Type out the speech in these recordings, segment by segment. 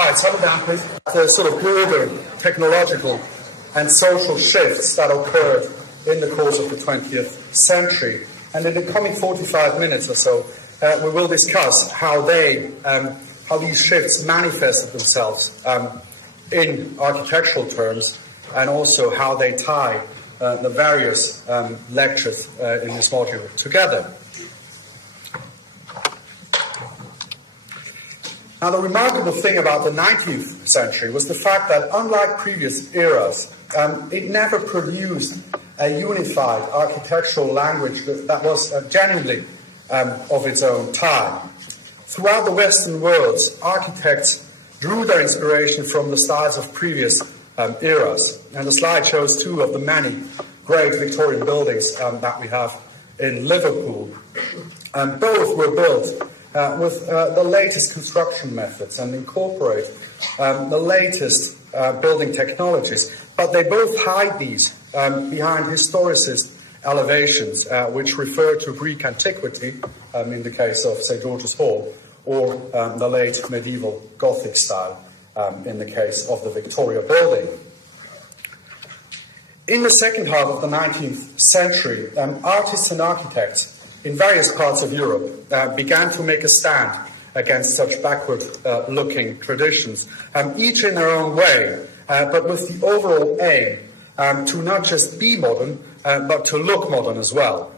identified some of the sort of broader technological and social shifts that occurred in the course of the 20th century. And in the coming 45 minutes or so, we will discuss how these shifts manifested themselves in architectural terms, and also how they tie the various lectures in this module together. Now, the remarkable thing about the 19th century was the fact that, unlike previous eras, it never produced a unified architectural language that was genuinely of its own time. Throughout the Western world, architects drew their inspiration from the styles of previous eras. And the slide shows two of the many great Victorian buildings that we have in Liverpool. Both were built with the latest construction methods and incorporate the latest building technologies. But they both hide these behind historicist elevations, which refer to Greek antiquity, in the case of St. George's Hall, or the late medieval Gothic style, in the case of the Victoria Building. In the second half of the 19th century, artists and architects in various parts of Europe began to make a stand against such backward-looking traditions, each in their own way, but with the overall aim to not just be modern, but to look modern as well.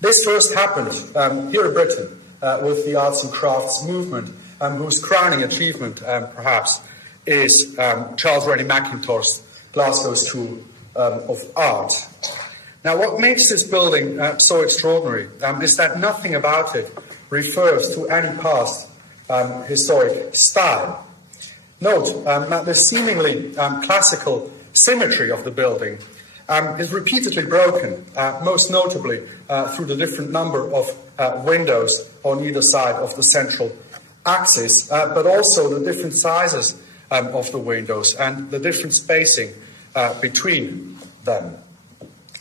This first happened here in Britain with the arts and crafts movement, whose crowning achievement, perhaps, is Charles Rennie Mackintosh's Glasgow School of Art. Now, what makes this building so extraordinary is that nothing about it refers to any past historic style. Note that the seemingly classical symmetry of the building is repeatedly broken, most notably through the different number of windows on either side of the central axis, but also the different sizes of the windows and the different spacing between them.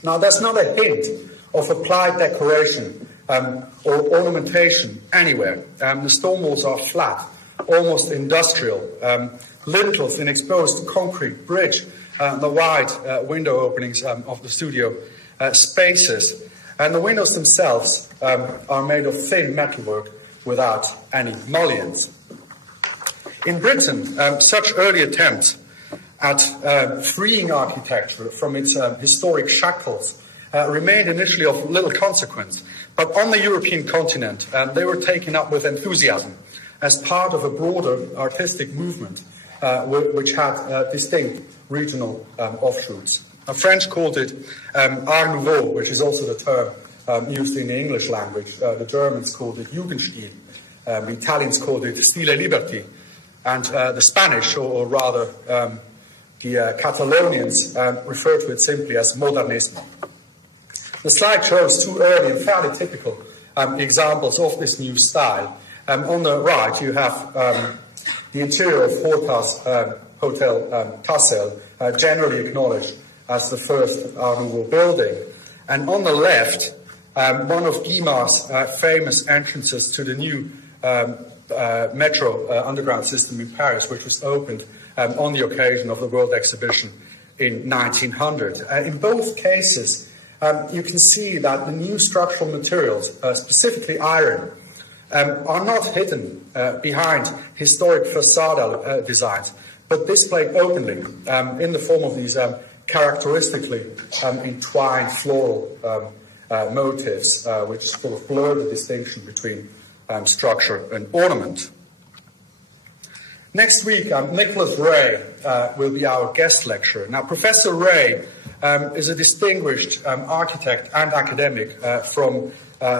Now, there's not a hint of applied decoration or ornamentation anywhere. The stone walls are flat, almost industrial. Lintels in exposed concrete bridge the wide window openings of the studio spaces. And the windows themselves are made of thin metalwork without any mullions. In Britain, such early attempts at freeing architecture from its historic shackles remained initially of little consequence. But on the European continent, they were taken up with enthusiasm as part of a broader artistic movement which had distinct regional offshoots. The French called it Art Nouveau, which is also the term used in the English language. The Germans called it Jugendstil. The Italians called it Stile Liberty. And the Spanish, or rather the Catalonians, refer to it simply as Modernismo. The slide shows two early and fairly typical examples of this new style. On the right, you have the interior of Horta's Hotel Kassel, generally acknowledged as the first Art Nouveau building. And on the left, one of Guimar's famous entrances to the new metro underground system in Paris, which was opened on the occasion of the World Exhibition in 1900. In both cases, you can see that the new structural materials, specifically iron, are not hidden behind historic facade designs, but displayed openly in the form of these characteristically entwined floral motifs, which sort of blur the distinction between structure and ornament. Next week, Nicholas Ray will be our guest lecturer. Now, Professor Ray is a distinguished architect and academic from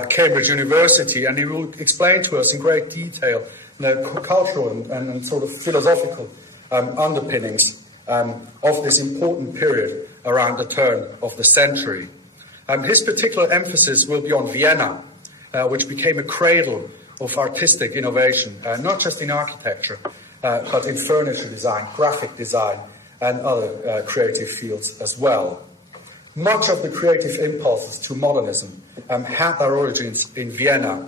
Cambridge University, and he will explain to us in great detail the cultural and sort of philosophical underpinnings of this important period around the turn of the century. His particular emphasis will be on Vienna, which became a cradle of artistic innovation, not just in architecture, but in furniture design, graphic design, and other creative fields as well. Much of the creative impulses to modernism had their origins in Vienna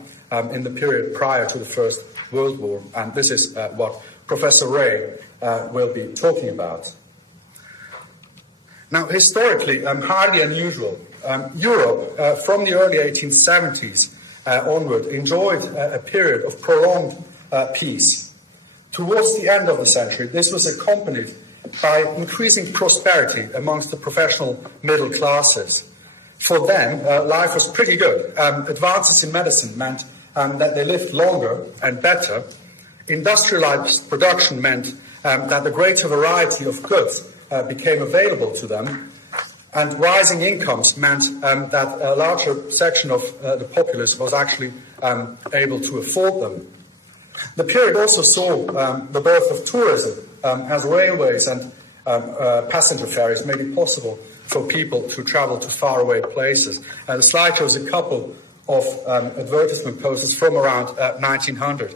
in the period prior to the First World War, and this is what Professor Ray will be talking about. Now, historically, highly unusual, Europe, from the early 1870s onward, enjoyed a period of prolonged peace. Towards the end of the century, this was accompanied by increasing prosperity amongst the professional middle classes. For them, life was pretty good. Advances in medicine meant that they lived longer and better. Industrialized production meant that a greater variety of goods became available to them. And rising incomes meant that a larger section of the populace was actually able to afford them. The period also saw the birth of tourism, as railways and passenger ferries made it possible for people to travel to faraway places. The slide shows a couple of advertisement posters from around 1900.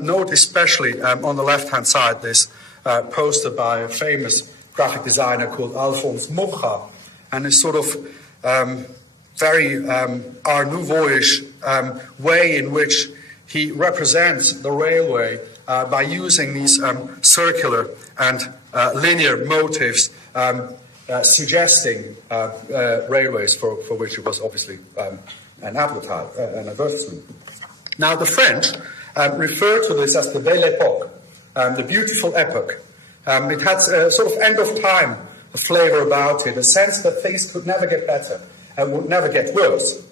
Note especially on the left-hand side this poster by a famous graphic designer called Alphonse Mucha, and a sort of very Art Nouveau-ish way in which he represents the railway by using these circular and linear motifs, suggesting railways for which it was obviously an advertisement. Now, the French refer to this as the Belle Époque, the beautiful epoch. It had a sort of end-of-time flavor about it, a sense that things could never get better and would never get worse.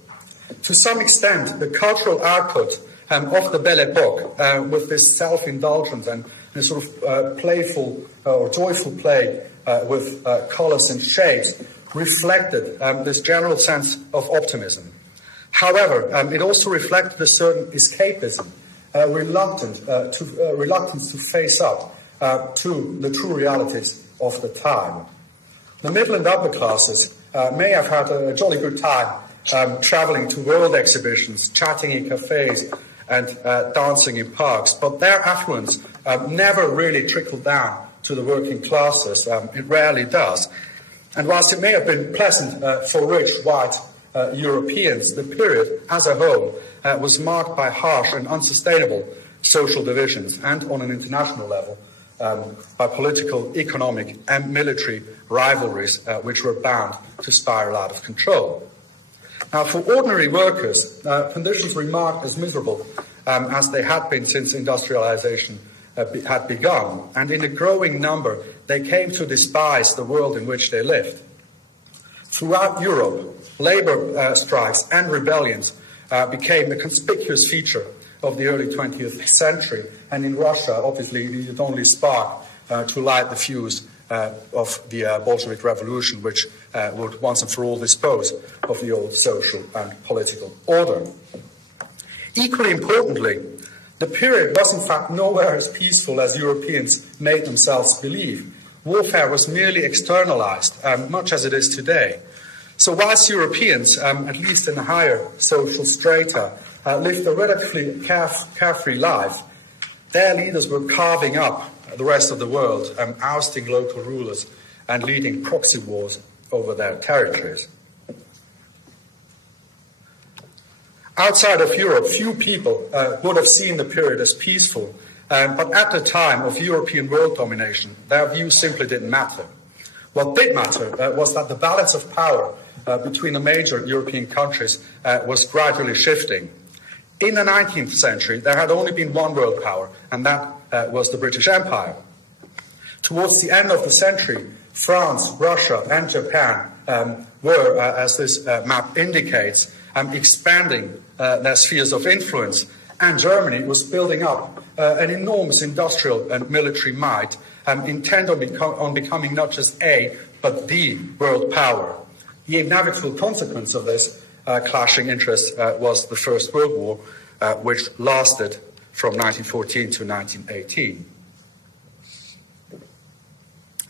To some extent, the cultural output of the Belle Époque, with this self-indulgence and this sort of playful or joyful play with colors and shapes, reflected this general sense of optimism. However, it also reflected a certain escapism, reluctance to face up to the true realities of the time. The middle and upper classes may have had a jolly good time traveling to world exhibitions, chatting in cafes, and dancing in parks, but their affluence never really trickled down to the working classes. It rarely does. And whilst it may have been pleasant for rich white Europeans, the period as a whole was marked by harsh and unsustainable social divisions, and on an international level, by political, economic, and military rivalries which were bound to spiral out of control. Now, for ordinary workers, conditions were marked as miserable as they had been since industrialization had begun, and in a growing number, they came to despise the world in which they lived. Throughout Europe, labor strikes and rebellions became a conspicuous feature of the early 20th century, and in Russia, obviously, it needed only spark to light the fuse of the Bolshevik Revolution, which would once and for all dispose of the old social and political order. Equally importantly, the period was in fact nowhere as peaceful as Europeans made themselves believe. Warfare was merely externalized, much as it is today. So whilst Europeans, at least in the higher social strata, lived a relatively carefree life, their leaders were carving up the rest of the world, ousting local rulers and leading proxy wars over their territories. Outside of Europe, few people would have seen the period as peaceful, but at the time of European world domination, their views simply didn't matter. What did matter was that the balance of power between the major European countries was gradually shifting. In the 19th century, there had only been one world power, and that was the British Empire. Towards the end of the century, France, Russia, and Japan were, as this map indicates, expanding their spheres of influence, and Germany was building up an enormous industrial and military might, intent on becoming not just a, but the world power. The inevitable consequence of this clashing interests was the First World War, which lasted from 1914 to 1918.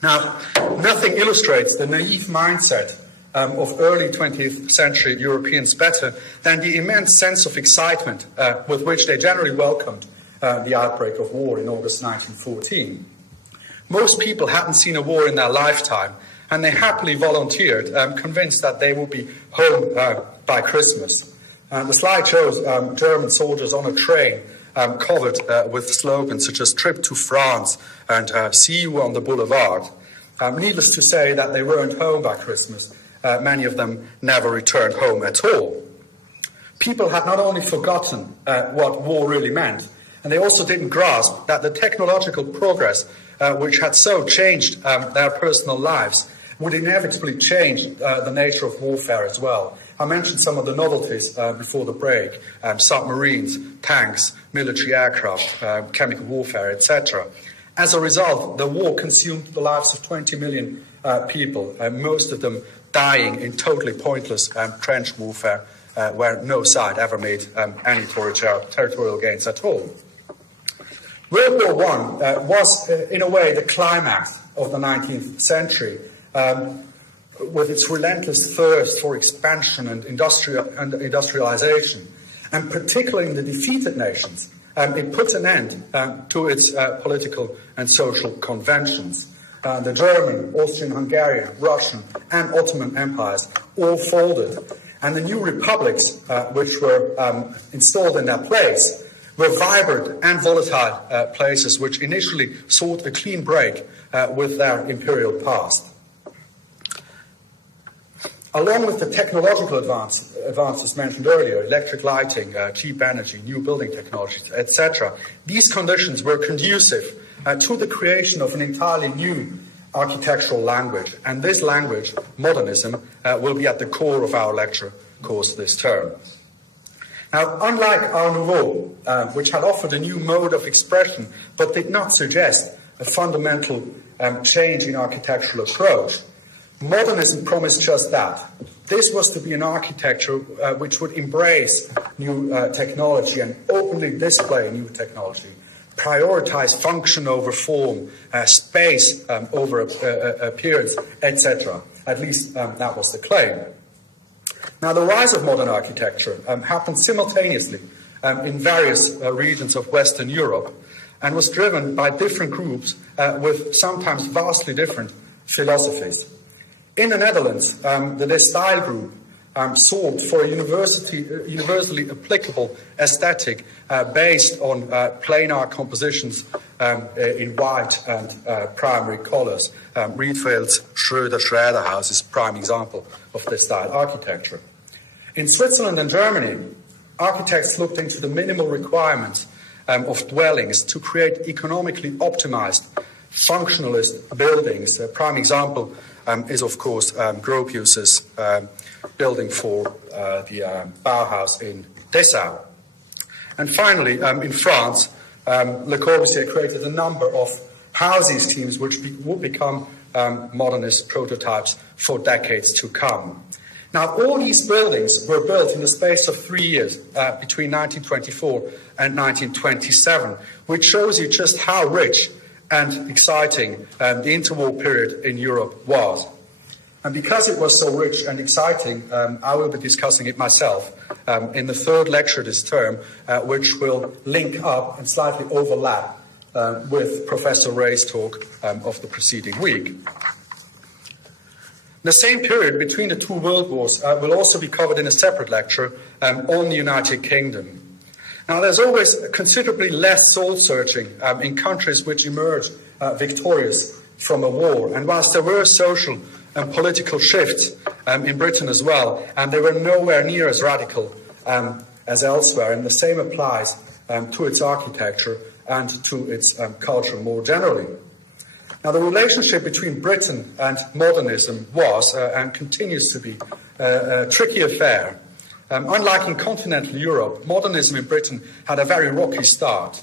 Now, nothing illustrates the naive mindset of early 20th century Europeans better than the immense sense of excitement with which they generally welcomed the outbreak of war in August 1914. Most people hadn't seen a war in their lifetime, and they happily volunteered, convinced that they would be home by Christmas. The slide shows German soldiers on a train covered with slogans such as "Trip to France" and "See you on the Boulevard." Needless to say that they weren't home by Christmas. Many of them never returned home at all. People had not only forgotten what war really meant, and they also didn't grasp that the technological progress which had so changed their personal lives would inevitably change the nature of warfare as well. I mentioned some of the novelties before the break, submarines, tanks, military aircraft, chemical warfare, etc. As a result, the war consumed the lives of 20 million people, most of them dying in totally pointless trench warfare, where no side ever made any territorial gains at all. World War I was, in a way, the climax of the 19th century, with its relentless thirst for expansion and industrialization, and particularly in the defeated nations. It put an end to its political and social conventions. The German, Austrian-Hungarian, Russian, and Ottoman empires all folded, and the new republics, which were installed in their place, were vibrant and volatile places which initially sought a clean break with their imperial past. Along with the technological advances mentioned earlier, electric lighting, cheap energy, new building technologies, etc., these conditions were conducive to the creation of an entirely new architectural language. And this language, modernism, will be at the core of our lecture course this term. Now, unlike Art Nouveau, which had offered a new mode of expression but did not suggest a fundamental change in architectural approach, modernism promised just that. This was to be an architecture which would embrace new technology and openly display new technology, prioritize function over form, space over appearance, etc. At least that was the claim. Now, the rise of modern architecture happened simultaneously in various regions of Western Europe and was driven by different groups with sometimes vastly different philosophies. In the Netherlands, the De Stijl group sought for a universally applicable aesthetic based on planar compositions in white and primary colors. Rietveld's Schröder house is a prime example of this style architecture. In Switzerland and Germany, architects looked into the minimal requirements of dwellings to create economically optimized functionalist buildings. A prime example is, of course, Gropius's building for the Bauhaus in Dessau. And finally, in France, Le Corbusier created a number of housing schemes which would become modernist prototypes for decades to come. Now, all these buildings were built in the space of 3 years, between 1924 and 1927, which shows you just how rich and exciting the interwar period in Europe was. And because it was so rich and exciting, I will be discussing it myself in the third lecture this term, which will link up and slightly overlap with Professor Ray's talk of the preceding week. The same period between the two world wars will also be covered in a separate lecture on the United Kingdom. Now, there's always considerably less soul-searching in countries which emerge victorious from a war. And whilst there were social and political shifts in Britain as well, and they were nowhere near as radical as elsewhere, and the same applies to its architecture and to its culture more generally. Now, the relationship between Britain and modernism was and continues to be a tricky affair. Unlike in continental Europe, modernism in Britain had a very rocky start.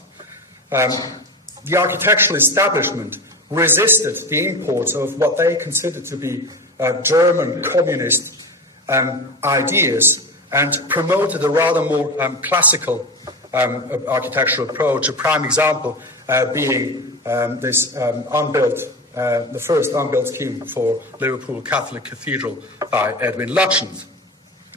The architectural establishment resisted the imports of what they considered to be German communist ideas and promoted a rather more classical architectural approach. A prime example being this the first unbuilt scheme for Liverpool Catholic Cathedral by Edwin Lutyens.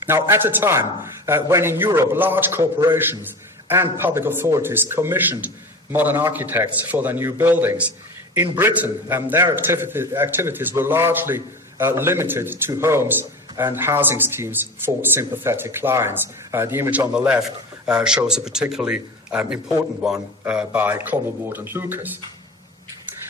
Now, at a time when in Europe large corporations and public authorities commissioned modern architects for their new buildings, in Britain their activities were largely limited to homes and housing schemes for sympathetic clients. The image on the left shows a particularly important one by Conwell, Ward and Lucas.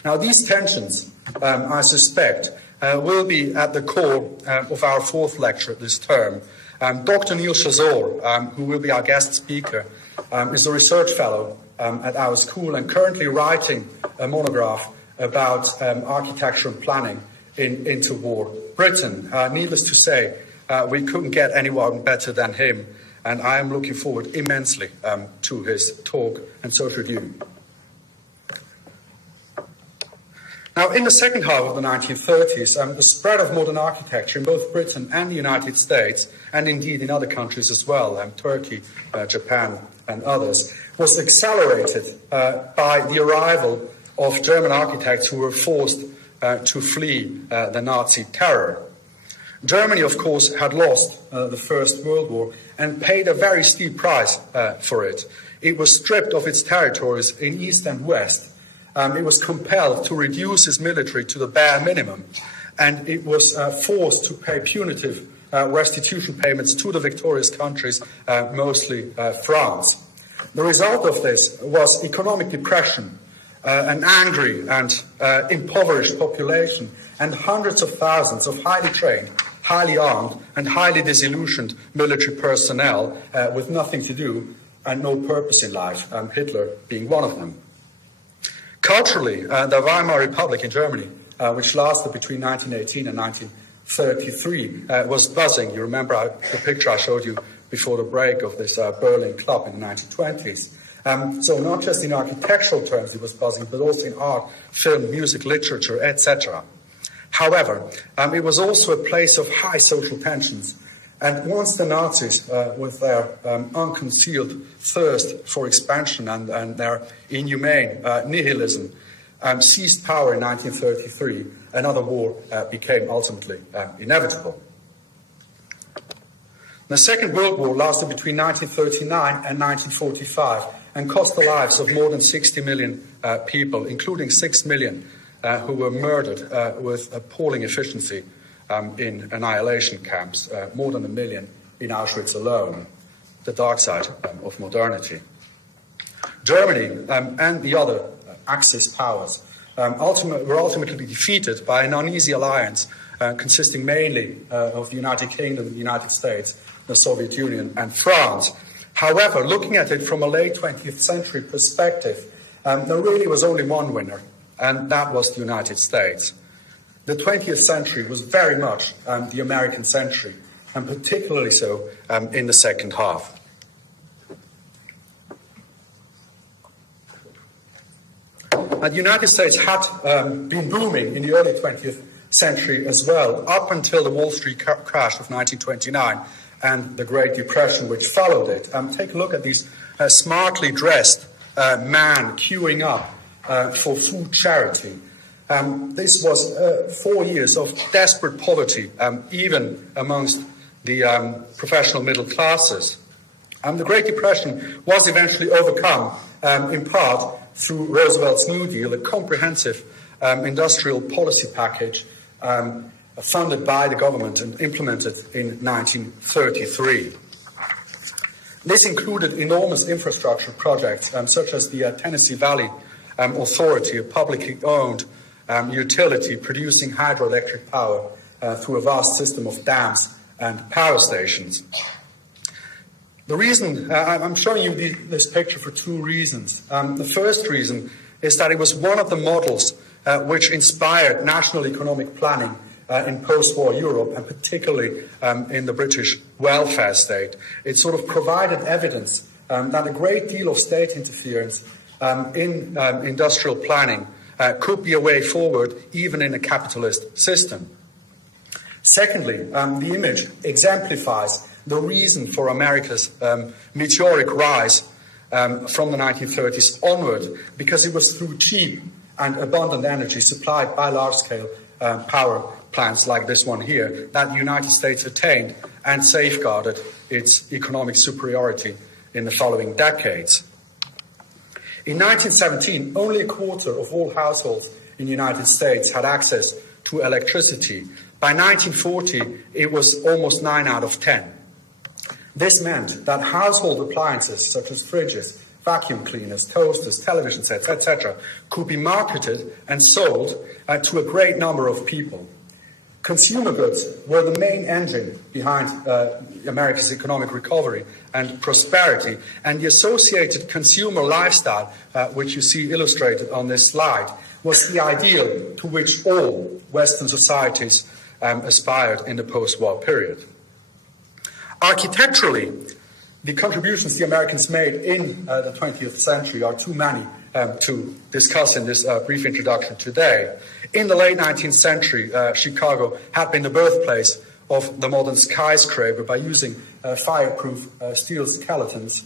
Now, these tensions, I suspect, will be at the core of our fourth lecture this term. Dr. Neil Chazor, who will be our guest speaker, is a research fellow at our school and currently writing a monograph about architecture and planning in interwar Britain. Needless to say, we couldn't get anyone better than him, and I am looking forward immensely to his talk, and so should you. Now, in the second half of the 1930s, the spread of modern architecture in both Britain and the United States, and indeed in other countries as well, Turkey, Japan, and others, was accelerated by the arrival of German architects who were forced to flee the Nazi terror. Germany, of course, had lost the First World War and paid a very steep price for it. It was stripped of its territories in East and West. It was compelled to reduce its military to the bare minimum, and it was forced to pay punitive restitution payments to the victorious countries, mostly France. The result of this was economic depression, an angry and impoverished population, and hundreds of thousands of highly trained, highly armed, and highly disillusioned military personnel with nothing to do and no purpose in life, Hitler being one of them. Culturally, the Weimar Republic in Germany, which lasted between 1918 and 1933, was buzzing. You remember the picture I showed you before the break of this Berlin club in the 1920s. So not just in architectural terms it was buzzing, but also in art, film, music, literature, etc. However, it was also a place of high social tensions. And once the Nazis, with their unconcealed thirst for expansion and their inhumane nihilism, seized power in 1933, another war became ultimately inevitable. The Second World War lasted between 1939 and 1945 and cost the lives of more than 60 million people, including 6 million who were murdered with appalling efficiency in annihilation camps, more than 1 million in Auschwitz alone, the dark side of modernity. Germany and the other Axis powers were ultimately defeated by an uneasy alliance consisting mainly of the United Kingdom, the United States, the Soviet Union, and France. However, looking at it from a late 20th century perspective, there really was only one winner, and that was the United States. The 20th century was very much the American century, and particularly so in the second half. The United States had been booming in the early 20th century as well, up until the Wall Street crash of 1929 and the Great Depression which followed it. Take a look at these smartly dressed men queuing up for food charity. This was 4 years of desperate poverty, even amongst the professional middle classes. The Great Depression was eventually overcome, in part through Roosevelt's New Deal, a comprehensive industrial policy package funded by the government and implemented in 1933. This included enormous infrastructure projects, such as the Tennessee Valley Authority, a publicly owned utility producing hydroelectric power through a vast system of dams and power stations. The reason I'm showing you this picture for two reasons. The first reason is that it was one of the models which inspired national economic planning in post-war Europe, and particularly in the British welfare state. It sort of provided evidence that a great deal of state interference in industrial planning could be a way forward, even in a capitalist system. Secondly, the image exemplifies the reason for America's meteoric rise from the 1930s onward, because it was through cheap and abundant energy supplied by large-scale power plants like this one here that the United States attained and safeguarded its economic superiority in the following decades. In 1917, only a quarter of all households in the United States had access to electricity. By 1940, it was almost 9 out of 10. This meant that household appliances such as fridges, vacuum cleaners, toasters, television sets, etc., could be marketed and sold to a great number of people. Consumer goods were the main engine behind America's economic recovery and prosperity, and the associated consumer lifestyle, which you see illustrated on this slide, was the ideal to which all Western societies aspired in the post-war period. Architecturally, the contributions the Americans made in the 20th century are too many to discuss in this brief introduction today. In the late 19th century, Chicago had been the birthplace of the modern skyscraper by using fireproof steel skeletons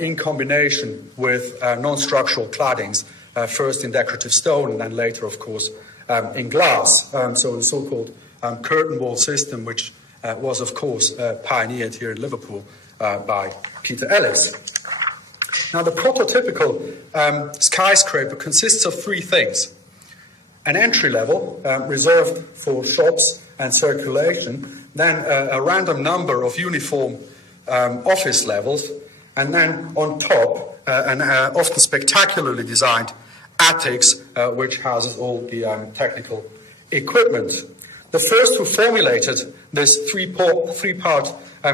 in combination with non-structural claddings, first in decorative stone and then later, of course, in glass. So the so-called curtain wall system, which was, of course, pioneered here in Liverpool by Peter Ellis. Now, the prototypical skyscraper consists of three things: an entry level reserved for shops and circulation, then a random number of uniform office levels, and then on top, an often spectacularly designed attics, which houses all the technical equipment. The first who formulated this three-part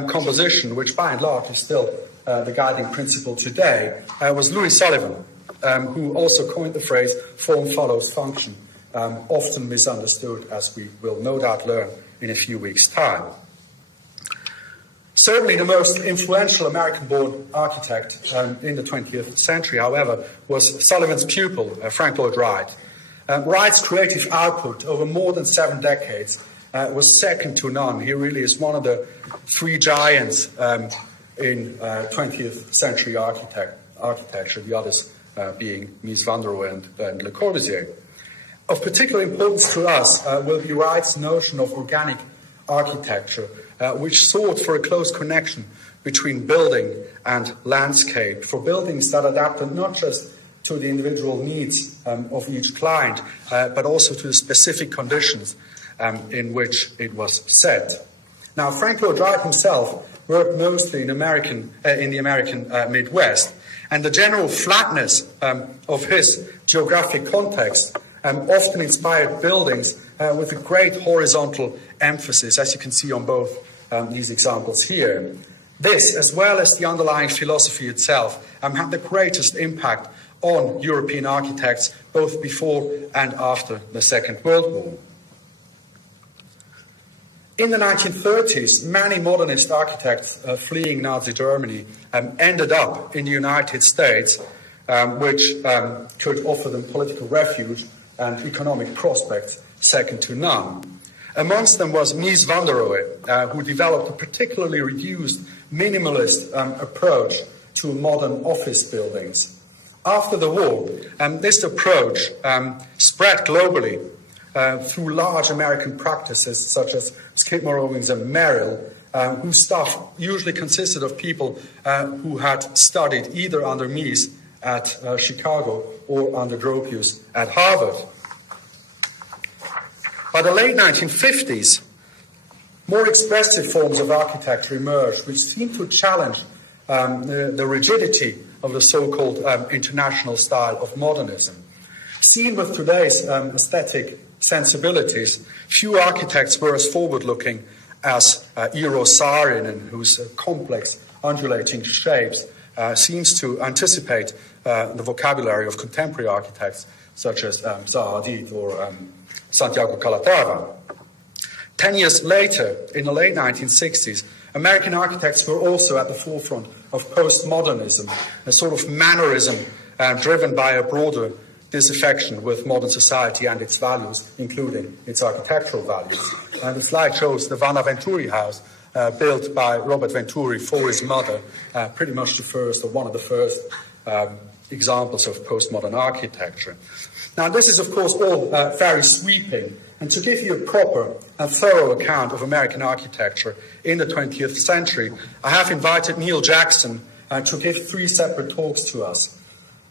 composition, which by and large is still the guiding principle today, was Louis Sullivan, who also coined the phrase form follows function, often misunderstood, as we will no doubt learn in a few weeks' time. Certainly the most influential American-born architect in the 20th century, however, was Sullivan's pupil, Frank Lloyd Wright. Wright's creative output over more than 7 decades was second to none. He really is one of the three giants in 20th century architecture, the others being Mies van der Rohe and Le Corbusier. Of particular importance to us will be Wright's notion of organic architecture, which sought for a close connection between building and landscape, for buildings that adapted not just to the individual needs of each client, but also to the specific conditions in which it was set. Now, Frank Lloyd Wright himself worked mostly in the American Midwest, and the general flatness of his geographic context often inspired buildings with a great horizontal emphasis, as you can see on both these examples here. This, as well as the underlying philosophy itself, had the greatest impact on European architects both before and after the Second World War. In the 1930s, many modernist architects fleeing Nazi Germany ended up in the United States, which could offer them political refuge and economic prospects second to none. Amongst them was Mies van der Rohe, who developed a particularly reduced, minimalist approach to modern office buildings. After the war, this approach spread globally through large American practices such as Skidmore, Owings and Merrill, whose staff usually consisted of people who had studied either under Mies at Chicago or under Gropius at Harvard. By the late 1950s, more expressive forms of architecture emerged, which seemed to challenge the rigidity of the so-called international style of modernism. Seen with today's aesthetic sensibilities, few architects were as forward-looking as Eero Saarinen, whose complex undulating shapes seems to anticipate the vocabulary of contemporary architects such as Zaha Hadid or Santiago Calatrava. 10 years later, in the late 1960s, American architects were also at the forefront of postmodernism, a sort of mannerism driven by a broader disaffection with modern society and its values, including its architectural values. And the slide shows the Vanna Venturi house, built by Robert Venturi for his mother, pretty much the first, or one of the first examples of postmodern architecture. Now, this is, of course, all very sweeping, and to give you a proper and thorough account of American architecture in the 20th century, I have invited Neil Jackson to give 3 separate talks to us.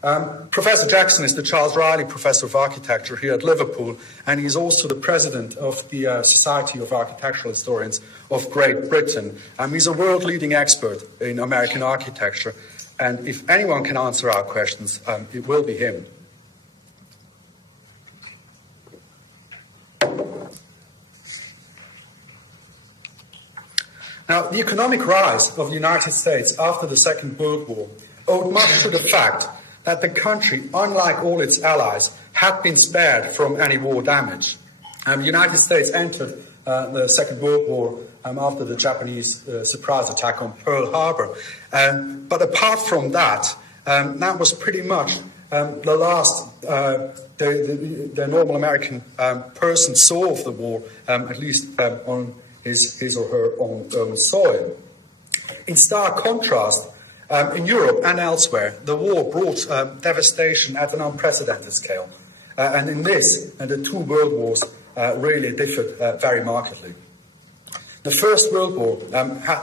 Professor Jackson is the Charles Riley Professor of Architecture here at Liverpool, and he's also the president of the Society of Architectural Historians of Great Britain. He's a world-leading expert in American architecture, and if anyone can answer our questions, it will be him. Now, the economic rise of the United States after the Second World War owed much to the fact that the country, unlike all its allies, had been spared from any war damage. The United States entered the Second World War after the Japanese surprise attack on Pearl Harbor. But apart from that, that was pretty much the last the normal American person saw of the war, at least on his or her own soil. In stark contrast, in Europe and elsewhere, the war brought devastation at an unprecedented scale. And in this, the two world wars really differed very markedly. The First World War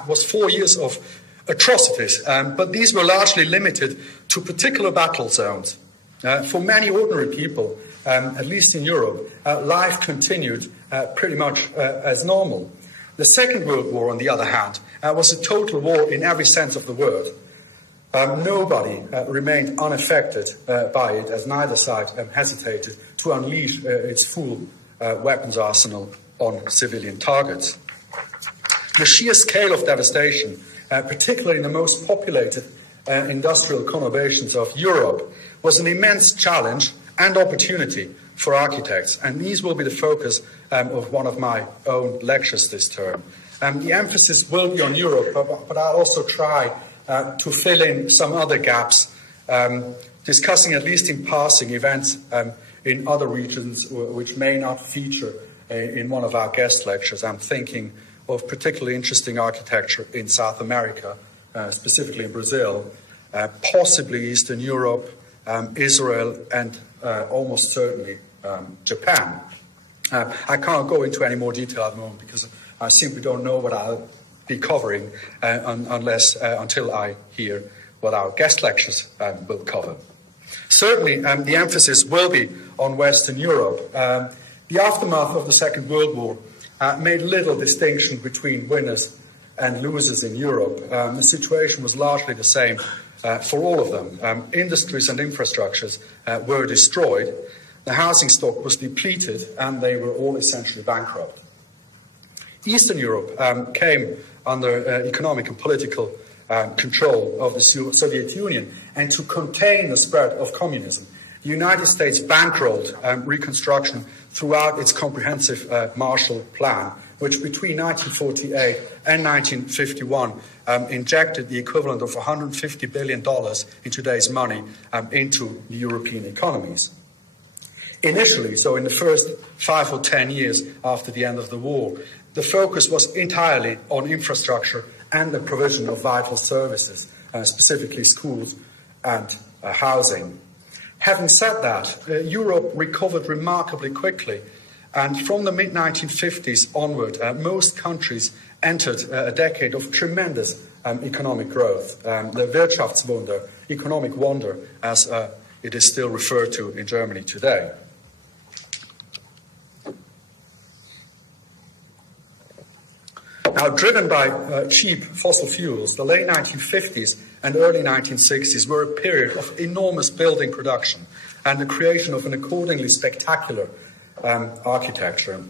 was 4 years of atrocities, but these were largely limited to particular battle zones. For many ordinary people, at least in Europe, life continued pretty much as normal. The Second World War, on the other hand, was a total war in every sense of the word. Nobody remained unaffected by it, as neither side hesitated to unleash its full weapons arsenal on civilian targets. The sheer scale of devastation, particularly in the most populated industrial conurbations of Europe, was an immense challenge and opportunity for architects, and these will be the focus of one of my own lectures this term. The emphasis will be on Europe, but I'll also try to fill in some other gaps, discussing at least in passing events in other regions which may not feature in one of our guest lectures. I'm thinking of particularly interesting architecture in South America, specifically in Brazil, possibly Eastern Europe, Israel, and almost certainly Japan. I can't go into any more detail at the moment because I simply don't know what I'll be covering until I hear what our guest lectures will cover. Certainly, the emphasis will be on Western Europe. The aftermath of the Second World War made little distinction between winners and losers in Europe. The situation was largely the same for all of them. Industries and infrastructures were destroyed, the housing stock was depleted, and they were all essentially bankrupt. Eastern Europe came under economic and political control of the Soviet Union, and to contain the spread of communism, the United States bankrolled reconstruction throughout its comprehensive Marshall Plan, which between 1948 and 1951 injected the equivalent of $150 billion in today's money into the European economies. Initially, so in the first 5 or 10 years after the end of the war, the focus was entirely on infrastructure and the provision of vital services, specifically schools and housing. Having said that, Europe recovered remarkably quickly, and from the mid-1950s onward, most countries entered a decade of tremendous economic growth, the Wirtschaftswunder, economic wonder, as it is still referred to in Germany today. Now, driven by cheap fossil fuels, the late 1950s and early 1960s were a period of enormous building production and the creation of an accordingly spectacular architecture.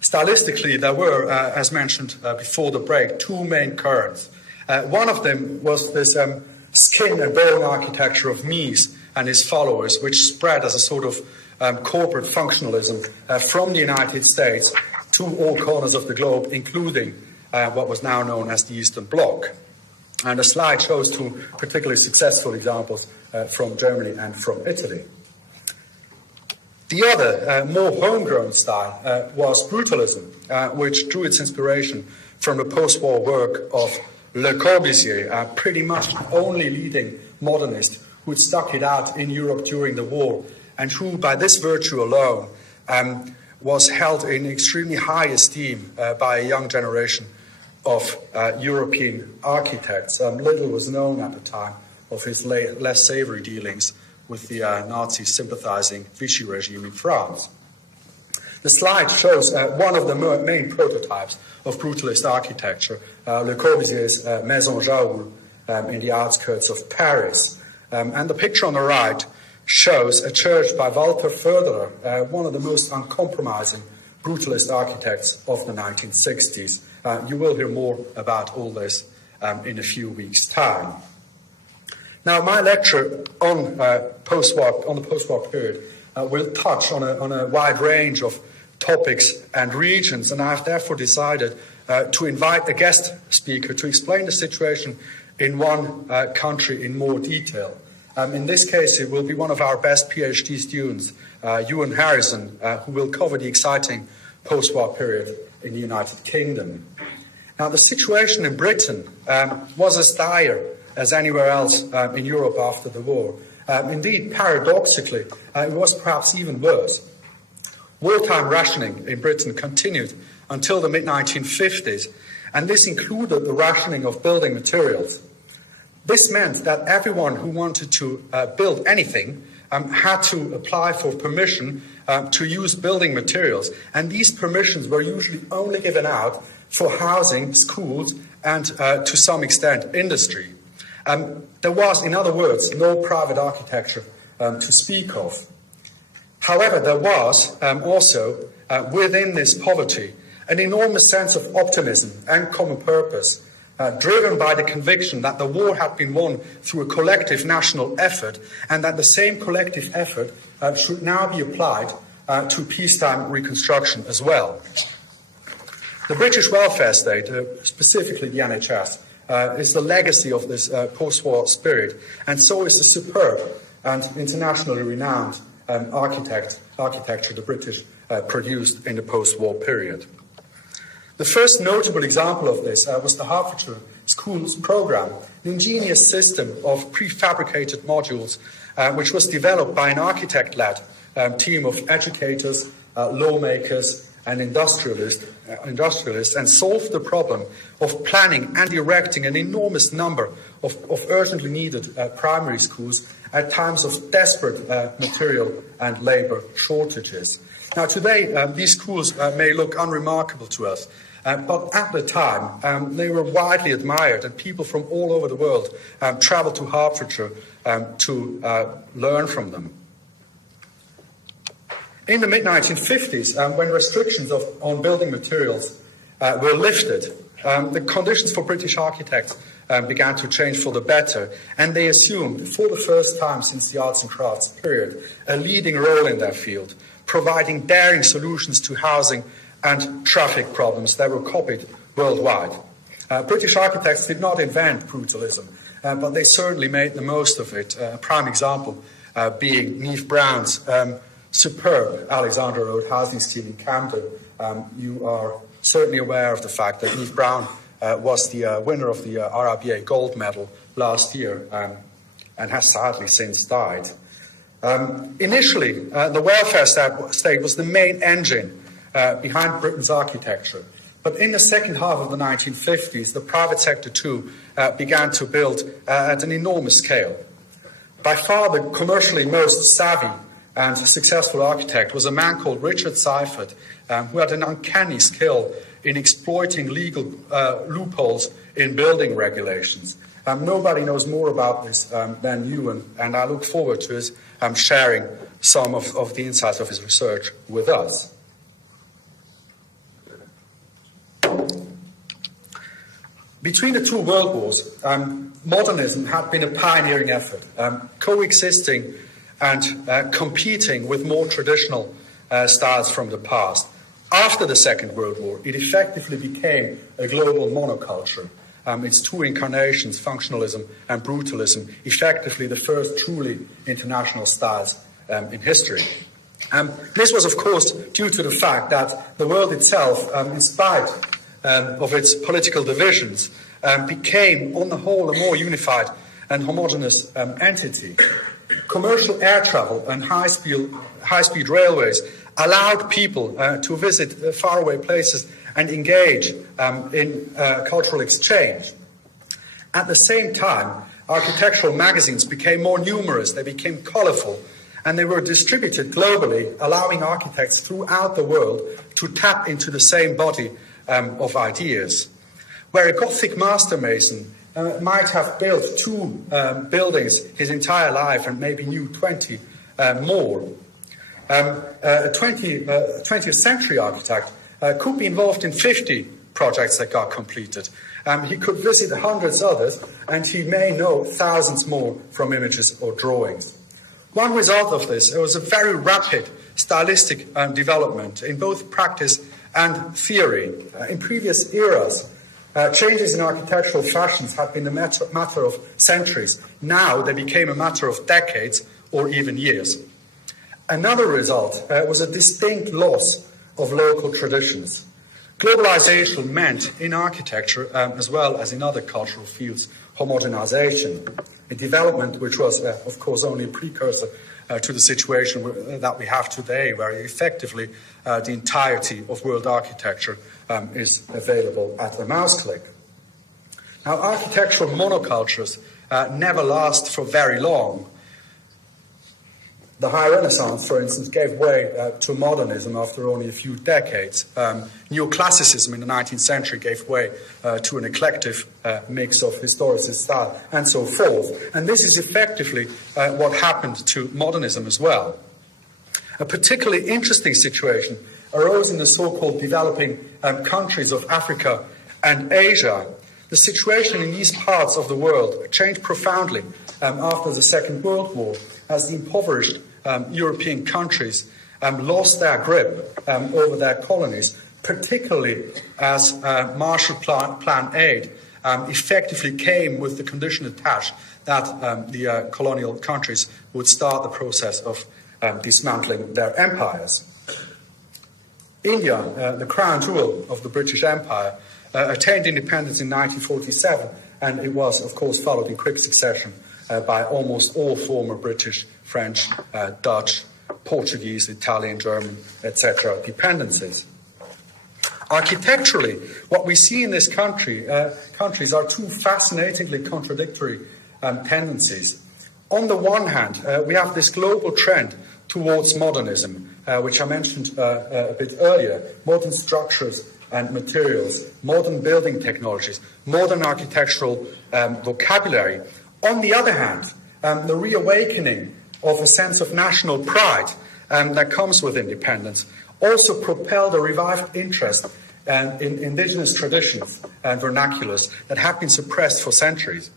Stylistically, there were, as mentioned before the break, two main currents. One of them was this skin and bone architecture of Mies and his followers, which spread as a sort of corporate functionalism from the United States to all corners of the globe, including what was now known as the Eastern Bloc. And the slide shows two particularly successful examples from Germany and from Italy. The other, more homegrown style was brutalism, which drew its inspiration from the post-war work of Le Corbusier, pretty much the only leading modernist who had stuck it out in Europe during the war, and who, by this virtue alone, was held in extremely high esteem by a young generation of European architects. Little was known at the time of his less savory dealings with the Nazi-sympathizing Vichy regime in France. The slide shows one of the main prototypes of brutalist architecture, Le Corbusier's Maison Jaoul in the outskirts of Paris. And the picture on the right shows a church by Walter Förderer, one of the most uncompromising brutalist architects of the 1960s. You will hear more about all this in a few weeks' time. Now, my lecture on the post-war period will touch on a wide range of topics and regions, and I've therefore decided to invite a guest speaker to explain the situation in one country in more detail. In this case, it will be one of our best PhD students, Ewan Harrison, who will cover the exciting post-war period in the United Kingdom. Now, the situation in Britain was as dire as anywhere else in Europe after the war. Indeed, paradoxically, it was perhaps even worse. Wartime rationing in Britain continued until the mid-1950s, and this included the rationing of building materials. This meant that everyone who wanted to build anything had to apply for permission to use building materials, and these permissions were usually only given out for housing, schools, and to some extent industry. There was, in other words, no private architecture to speak of. However, there was also, within this poverty, an enormous sense of optimism and common purpose, driven by the conviction that the war had been won through a collective national effort, and that the same collective effort should now be applied to peacetime reconstruction as well. The British welfare state, specifically the NHS, is the legacy of this post-war spirit, and so is the superb and internationally renowned architecture the British produced in the post-war period. The first notable example of this was the Hertfordshire Schools programme, an ingenious system of prefabricated modules which was developed by an architect-led team of educators, lawmakers, and industrialists, and solved the problem of planning and erecting an enormous number of urgently needed primary schools at times of desperate material and labour shortages. Now, today, these schools may look unremarkable to us, but at the time, they were widely admired, and people from all over the world travelled to Hertfordshire to learn from them. In the mid-1950s, when restrictions on building materials were lifted, the conditions for British architects began to change for the better, and they assumed, for the first time since the arts and crafts period, a leading role in their field, providing daring solutions to housing and traffic problems that were copied worldwide. British architects did not invent brutalism, but they certainly made the most of it. A prime example being Niamh Brown's superb Alexandra Road housing scheme in Camden. You are certainly aware of the fact that Niamh Brown was the winner of the RIBA Gold Medal last year and has sadly since died. Initially, the welfare state was the main engine behind Britain's architecture. But in the second half of the 1950s, the private sector too began to build at an enormous scale. By far the commercially most savvy and successful architect was a man called Richard Seifert, who had an uncanny skill in exploiting legal loopholes in building regulations. Nobody knows more about this than Ewan, and I look forward to his sharing some of the insights of his research with us. Between the two world wars, modernism had been a pioneering effort, coexisting and competing with more traditional styles from the past. After the Second World War, it effectively became a global monoculture. Its two incarnations, functionalism and brutalism, effectively the first truly international styles in history. This was, of course, due to the fact that the world itself, in spite of its political divisions, became, on the whole, a more unified and homogeneous entity. Commercial air travel and high-speed railways allowed people to visit faraway places and engage in cultural exchange. At the same time, Architectural magazines became more numerous, they became colorful, and they were distributed globally, allowing architects throughout the world to tap into the same body of ideas. Where a Gothic master mason might have built 2 buildings his entire life and maybe knew 20 more, a 20th century architect could be involved in 50 projects that got completed. He could visit hundreds others, and he may know thousands more from images or drawings. One result of this was a very rapid stylistic development in both practice and theory. In previous eras, changes in architectural fashions had been a matter of centuries. Now they became a matter of decades or even years. Another result was a distinct loss of local traditions. Globalization meant, in architecture, as well as in other cultural fields, homogenization, a development which was, of course, only a precursor to the situation that we have today, where effectively the entirety of world architecture is available at a mouse click. Now, architectural monocultures never last for very long. The High Renaissance, for instance, gave way to modernism after only a few decades. Neoclassicism in the 19th century gave way to an eclectic mix of historicist style and so forth. And this is effectively what happened to modernism as well. A particularly interesting situation arose in the so-called developing countries of Africa and Asia. The situation in these parts of the world changed profoundly after the Second World War, as the impoverished European countries lost their grip over their colonies, particularly as Marshall Plan aid effectively came with the condition attached that the colonial countries would start the process of dismantling their empires. India, the crown jewel of the British Empire, attained independence in 1947, and it was, of course, followed in quick succession by almost all former British, French, Dutch, Portuguese, Italian, German, etc. dependencies. Architecturally, what we see in this countries are 2 fascinatingly contradictory tendencies. On the one hand, we have this global trend towards modernism, which I mentioned a bit earlier: modern structures and materials, modern building technologies, modern architectural vocabulary. On the other hand, the reawakening of a sense of national pride that comes with independence also propelled a revived interest in indigenous traditions and vernaculars that have been suppressed for centuries.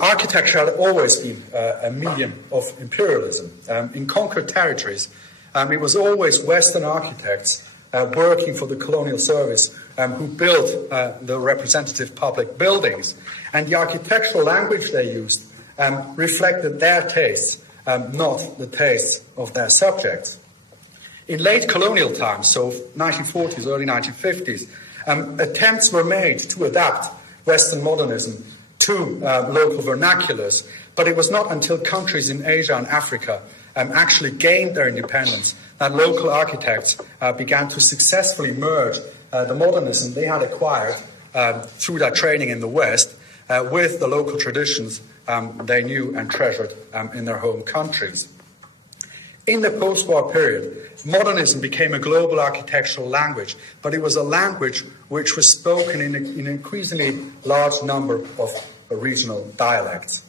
Architecture had always been a medium of imperialism. In conquered territories, it was always Western architects working for the colonial service who built the representative public buildings. And the architectural language they used reflected their tastes, not the tastes of their subjects. In late colonial times, so 1940s, early 1950s, attempts were made to adapt Western modernism to local vernaculars, but it was not until countries in Asia and Africa actually gained their independence that local architects began to successfully merge the modernism they had acquired through their training in the West with the local traditions they knew and treasured in their home countries. In the post-war period, modernism became a global architectural language, but it was a language which was spoken in an increasingly large number of regional dialects.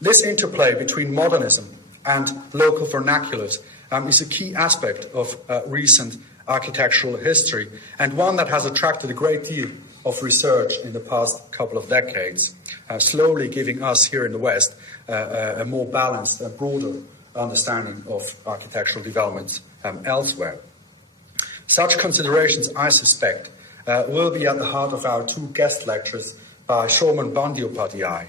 This interplay between modernism and local vernaculars is a key aspect of recent architectural history, and one that has attracted a great deal of research in the past couple of decades, slowly giving us here in the West a more balanced and broader understanding of architectural developments elsewhere. Such considerations, I suspect, will be at the heart of our 2 guest lectures by Soumen Bandyopadhyay.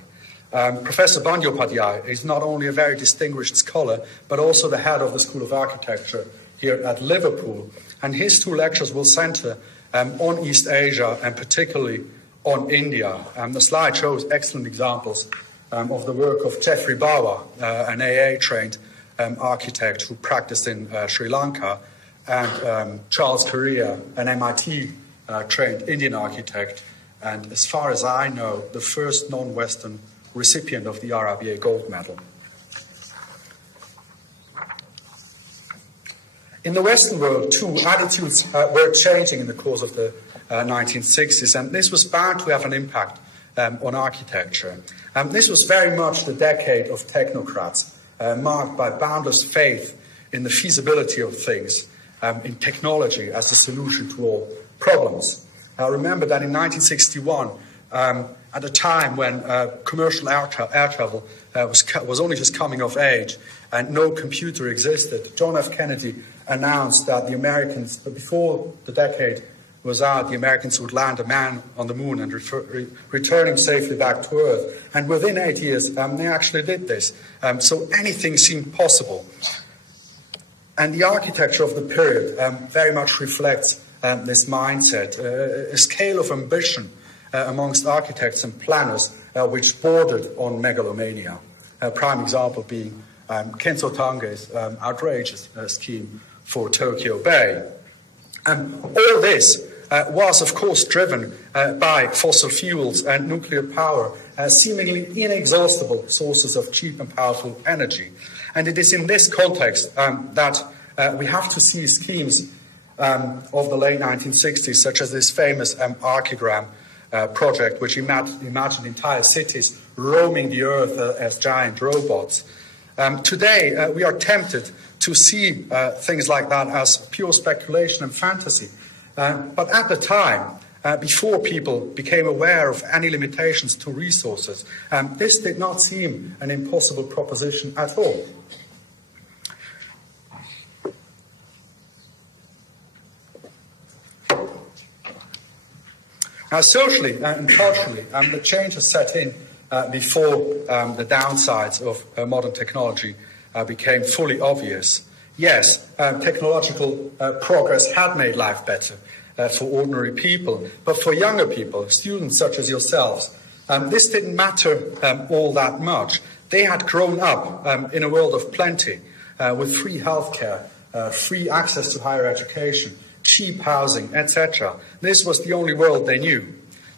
Professor Bandyopadhyay is not only a very distinguished scholar, but also the head of the School of Architecture here at Liverpool, and his 2 lectures will center on East Asia and particularly on India. The slide shows excellent examples of the work of Jeffrey Bawa, an AA-trained architect who practiced in Sri Lanka, and Charles Correa, an MIT trained Indian architect, and as far as I know, the first non-Western recipient of the RIBA Gold Medal. In the Western world, too, attitudes were changing in the course of the 1960s, and this was bound to have an impact on architecture. This was very much the decade of technocrats, marked by boundless faith in the feasibility of things, in technology as the solution to all problems. Remember that in 1961, at a time when commercial air travel was only just coming of age and no computer existed, John F. Kennedy announced that the Americans, before the decade was out, the Americans would land a man on the moon and returning safely back to Earth. And within 8 years, they actually did this. So anything seemed possible. And the architecture of the period very much reflects this mindset, a scale of ambition amongst architects and planners which bordered on megalomania. A prime example being Kenzo Tange's outrageous scheme for Tokyo Bay. All this was, of course, driven by fossil fuels and nuclear power, seemingly inexhaustible sources of cheap and powerful energy. And it is in this context that we have to see schemes of the late 1960s, such as this famous Archigram project, which imagined entire cities roaming the earth as giant robots. Today, we are tempted to see things like that as pure speculation and fantasy. But at the time, before people became aware of any limitations to resources, this did not seem an impossible proposition at all. Now, socially and culturally, the change has set in before the downsides of modern technology became fully obvious. Yes, technological progress had made life better for ordinary people, but for younger people, students such as yourselves, this didn't matter all that much. They had grown up in a world of plenty, with free healthcare, free access to higher education, cheap housing, etc. This was the only world they knew.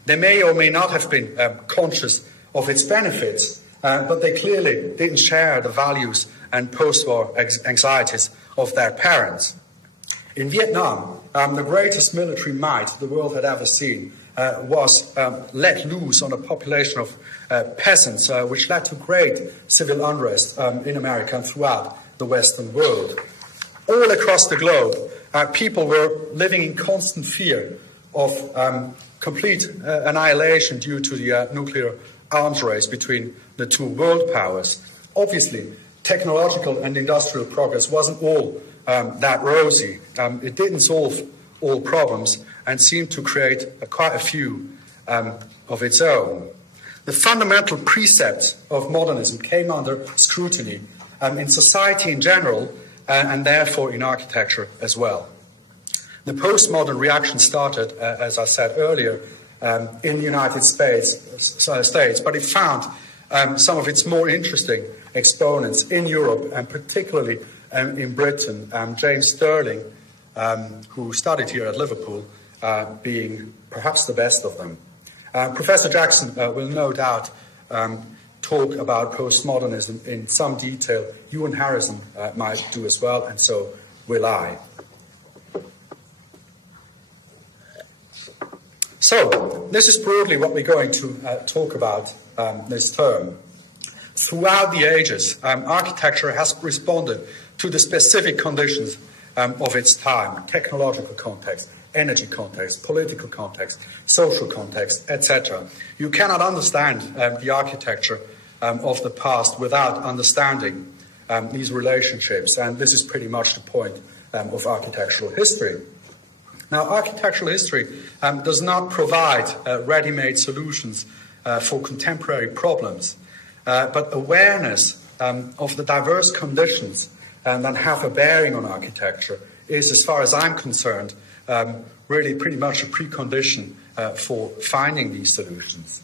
They may or may not have been conscious of its benefits, but they clearly didn't share the values and post-war anxieties of their parents. In Vietnam, the greatest military might the world had ever seen was let loose on a population of peasants, which led to great civil unrest in America and throughout the Western world. All across the globe, people were living in constant fear of complete annihilation due to the nuclear arms race between the two world powers. Obviously, technological and industrial progress wasn't all that rosy. It didn't solve all problems and seemed to create quite a few of its own. The fundamental precepts of modernism came under scrutiny in society in general and therefore in architecture as well. The postmodern reaction started, as I said earlier, in the United States, but it found some of its more interesting exponents in Europe and particularly in Britain. James Stirling, who studied here at Liverpool, being perhaps the best of them. Professor Jackson will no doubt talk about postmodernism in some detail. Ewan Harrison might do as well, and so will I. So, this is broadly what we're going to talk about this term. Throughout the ages, architecture has responded to the specific conditions of its time, technological context, energy context, political context, social context, etc. You cannot understand the architecture of the past without understanding these relationships, and this is pretty much the point of architectural history. Now, architectural history does not provide ready-made solutions for contemporary problems, but awareness of the diverse conditions that have a bearing on architecture is, as far as I'm concerned, really pretty much a precondition for finding these solutions.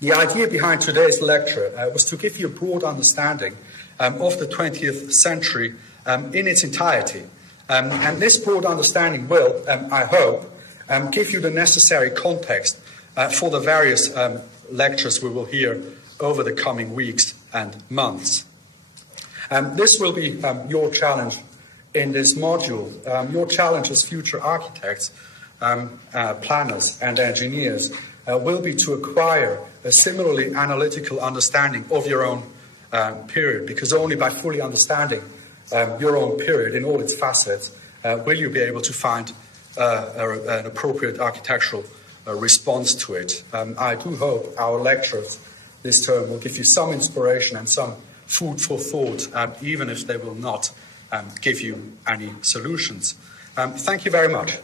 The idea behind today's lecture was to give you a broad understanding of the 20th century in its entirety. And this broad understanding will, I hope, give you the necessary context for the various lectures we will hear over the coming weeks and months. This will be your challenge in this module. Your challenge as future architects, planners and engineers will be to acquire a similarly analytical understanding of your own period, because only by fully understanding your own period in all its facets will you be able to find an appropriate architectural response to it. I do hope our lectures this term will give you some inspiration and some food for thought, even if they will not give you any solutions. Thank you very much.